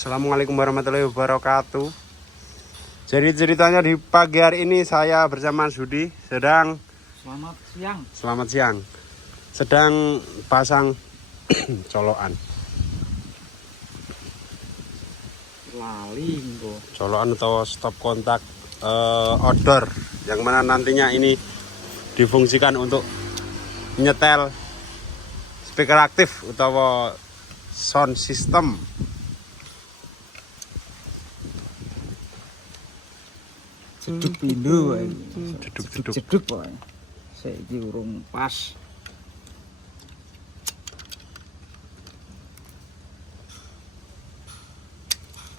Assalamualaikum warahmatullahi wabarakatuh. Jadi ceritanya di pagi hari ini saya bersama Sudi sedang Selamat siang. Sedang pasang colokan. Colokan atau stop kontak outdoor yang mana nantinya ini difungsikan untuk nyetel speaker aktif atau sound system. Jeduk pindho wae. Jeduk. Jeduk wae. Saiki urung pas.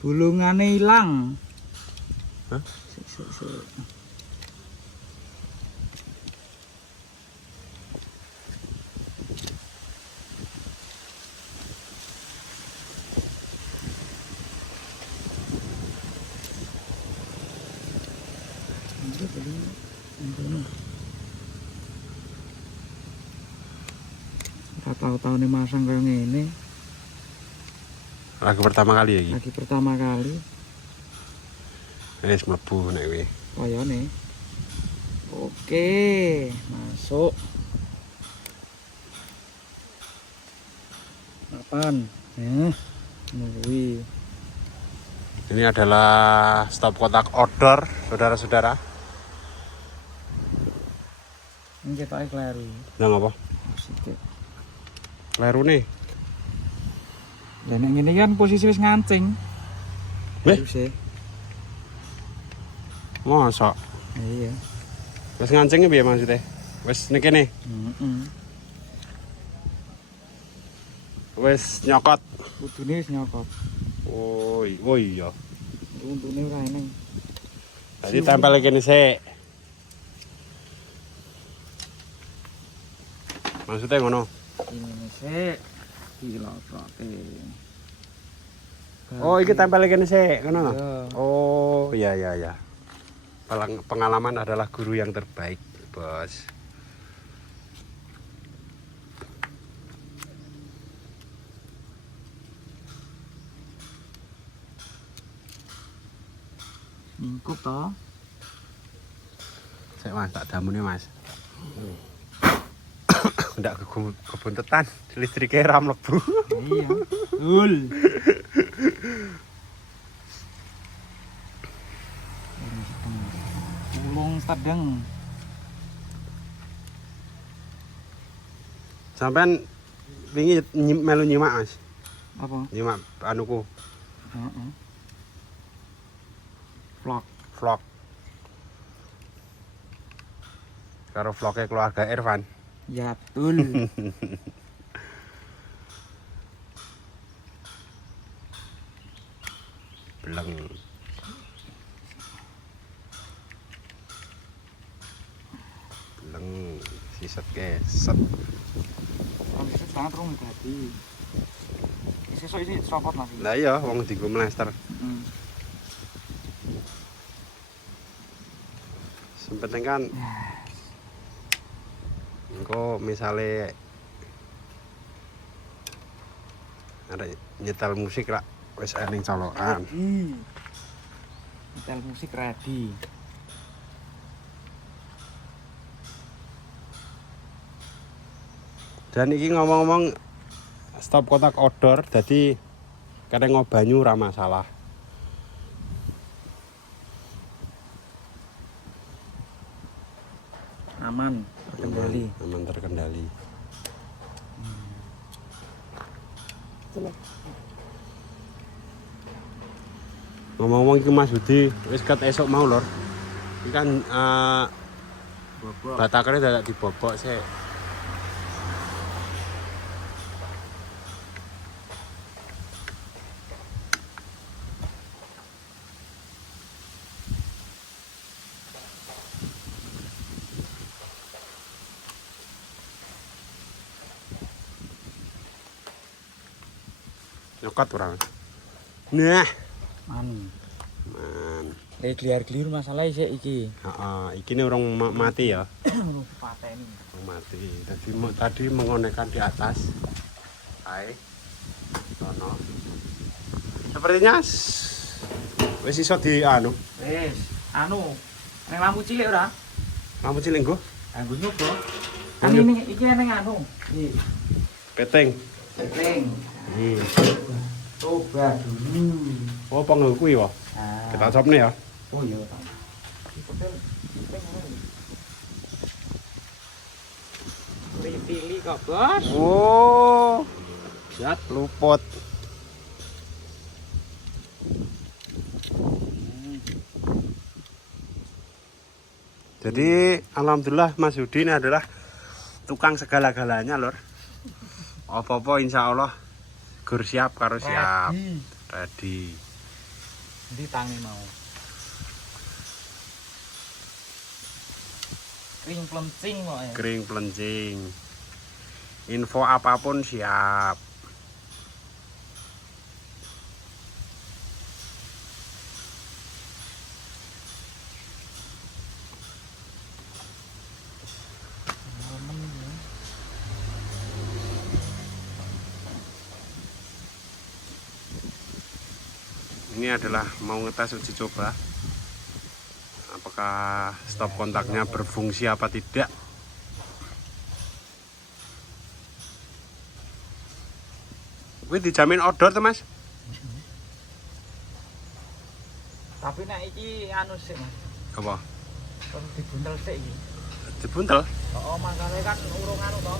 Bulungane ilang. Hah? Sik. Tahu-tahu nih masang kayak ngene. Lagu pertama kali ya iki. Lagi pertama kali. Wis mlebu nek kuwi. Koyone. Oke, masuk. Kapan? Nungguin. Ini adalah stop kontak outdoor, saudara-saudara. Ini kita kleru. Lah ngapa? Sedikit. Kleru nih. Dan yang ini kan posisi wis ngancing. Weh? Sih. Mosok. Iya. Wis ngancing piye maksudnya? Wis nek kene. Wis nyokot. Kudune wis nyokot. Oh iya. Untune ora eneng. Tadi tempel kene sik. Maksudnya ngono. Ini sik. Dilotroke. Oh, iki tempel kene sik, ngono. Iya. Oh, iya. Pengalaman adalah guru yang terbaik, Bos. Mingkup toh. Sik Mas, tak damune Mas. Ndak kebuntetan, listrike ra mlebu. Iya. Betul. Ulung sedeng. Sampean wingi melu nyimak Mas. Apa? Nyimak anuku, Heeh. Vlog. vlog. Karo vlognya keluarga Irfan. Ya betul. Beleng. Siset ke set. Kalau itu sangat rung dadi. Sesuk ini copot Mas. Lah iya wong dienggo mlester. Penting kan engko misale ada nyetel musik lah wis ening colokan. Nyetel musik ready. Dan iki ngomong-ngomong stop kontak outdoor dadi kadang ngobanyu ora masalah. Aman, terkendali. Aman terkendali. Ngomong-ngomong iki Mas Budi wis ket esuk mau lur. Iki kan batakane dadak dibobok sik. Nyokot orang. Nah, Man. man. Gliar masalah sih iki. Heeh, iki ne urung mati ya. Urung pateni. Urung mati. Tadi mengonekkan di atas. Hai. Sono. sepertinya wis iso di anu. Wis, neng lampu cilik ora? Lampu cilik nggo. Anggo nyoba. Kan ini iki neng iki. Peteng. Peteng. Iya. Coba dulu. Oh, pengen kuwi wae. Nah. Kita copne ya. Oh iya. Pilih kok, Bos. Oh. Jat luput. Jadi alhamdulillah Mas Yudi ini adalah tukang segala-galanya lor. Apa-apa insya Allah gur siap karo siap. Ready. Di tangi mau. Kering plencing kok ya. Kering pelencing. Info apapun siap. Ini adalah mau ngetes uji coba apakah stop kontaknya berfungsi apa tidak. Wih dijamin odor tuh Mas. Tapi nek iki anu sik Mas. Apa? Perlu dibuntel sik iki. Dibuntel? Oh, masalahnya kan urung anu to.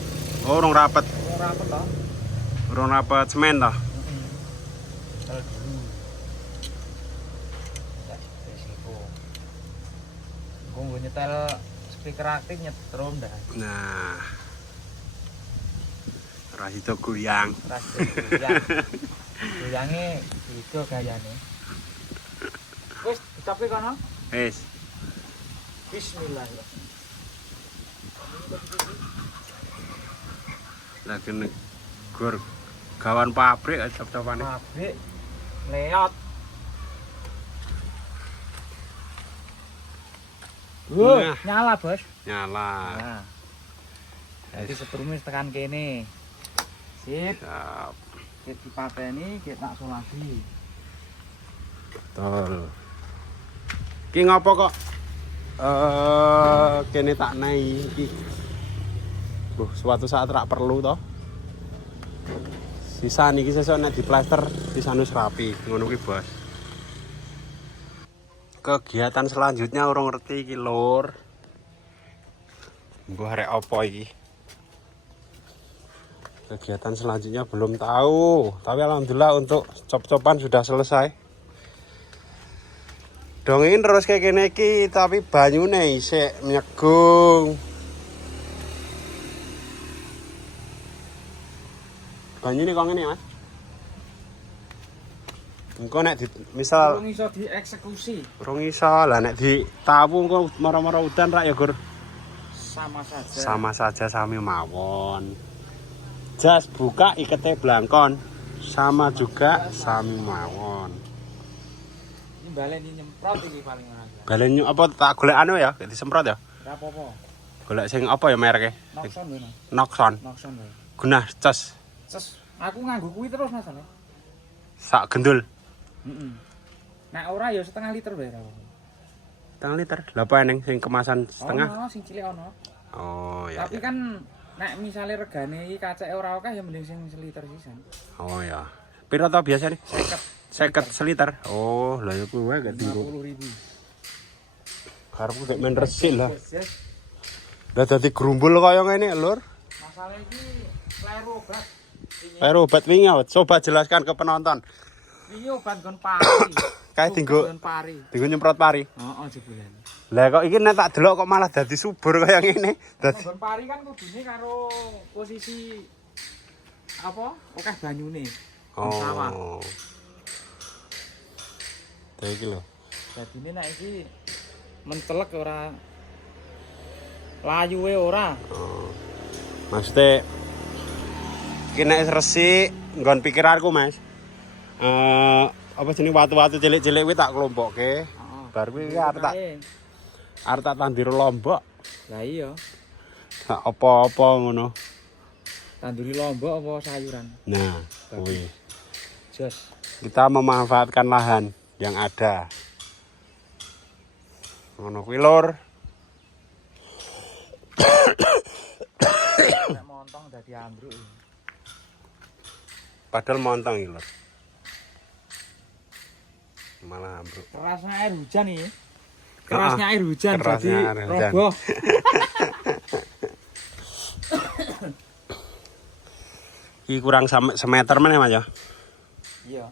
Oh, urung rapet. Urung rapet to. Urung rapet semen toh. Buntel dulu. Ya, risiko. Gue nyetel speaker aktif nyetrum dah. Nah. Rasito goyang. Goyangnya itu gayane. Wis, dicapai kono. Wis. Bismillahirrahmanirrahim. Lagi negur gawan pabrik cop-copane. Pabrik leot. Nah. Nyala, Bos. Nyala. Nah. Jadi setrumis tekan kene. Sip. Siap. Kita dipateni, kita tak solasi. Betul. Ki ngopo kok kene tak nai iki. Suatu saat rak perlu toh. Sisa niki sesuk nek diplaster pisanus rapi, ngono kuwi, Bos. Kegiatan selanjutnya urung ngerti iki, Lur. Mbah arek apa iki? Kegiatan selanjutnya belum tahu, tapi alhamdulillah untuk cop-copan sudah selesai. Dongin terus kayak gini iki, tapi banyune isik nyegung. Banyune kok ngene, Mas. Engko nek misal Urung iso dieksekusi. urung iso lah nek ditawu engko mara-mara udan rak ya, Gur. Sama saja. Sama saja sami mawon. Jas buka ikete blangkon. Sama juga sami mawon. Ini baleni nyemprot iki paling ora. Balen apa tak golek anu ya, disemprot ya. Ora apa-apa. Golek sing apa ya mereknya? Nokson lho. Noxon. Nokson lho. Gunah cas Terus aku nganggo kuwi terus Mas. sak gendul. Heeh. Nek ora ya setengah liter wae ra. Setengah liter. Lah apa eneng sing kemasan setengah? Ono sing cilik ono. Oh ya. Tapi kan nek misale regane iki kaceke ora akeh ya mending sing seliter sisan. Oh ya. Piro to biasane? 50 50 seliter. Oh, lah ya kuwi wae gak tinggo. 50.000. Karepku gak men resik lah. Lah dadi grumbul kaya ngene, Lur. Masalah iki kleru obat. Ayo obat wingi, coba jelaskan ke penonton. Iki obat nggon pari. Kae tinggo nggon pari. nyemprot pari. Heeh, jebulane. Lah kok iki nek tak delok kok malah dadi subur kaya ngene. Dadi Nggon pari kan kudune karo posisi apa? Akeh banyune. Sawah. oh. Kayak iki lho. Dadine nek iki mencelek ora layuwe ora. Oh. Maksudnya iki nek resik nggon pikiranku, Mas. Apa jenenge watu-watu cilik-cilik kuwi tak kelompokke. Heeh. Bar kuwi arep tak tandur lombok. Lah iya. Tak apa-apa ngono. Tanduri lombok apa sayuran? Nah, kuwi. Jos. Kita memanfaatkan lahan yang ada. Ngono kuwi lur. Nek montong dadi ambruk. Padahal montong iki lur. Malah ambruk. Kerasnya air hujan nih. Kerasnya air hujan kerasnya jadi air hujan. roboh. Iki kurang semeter meneh Mas ya. Iya.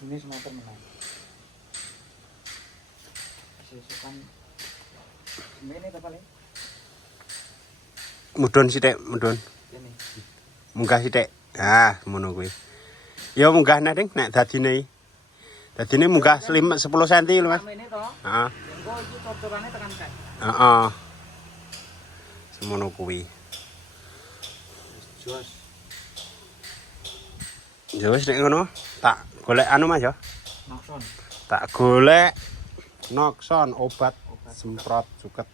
Ini semeter menang. Sesukan. Semene ta paling. Mudhun sithik, mudhun. Ini. Munggah sithik. Ah, ngono kuwi. Ya munggah nek nek dadine. Dadine munggah 10 cm lho Mas. Semene to. Heeh. Engko iki cocorane tekan kek. Heeh. Semono kuwi. Jos. Ya wis nek ngono, tak golek anu Mas ya. Nokson. Tak golek Nokson obat semprot suket.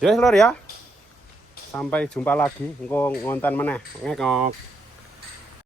Ya wis lur ya. Sampai jumpa lagi engko ngonten meneh. Ngekok.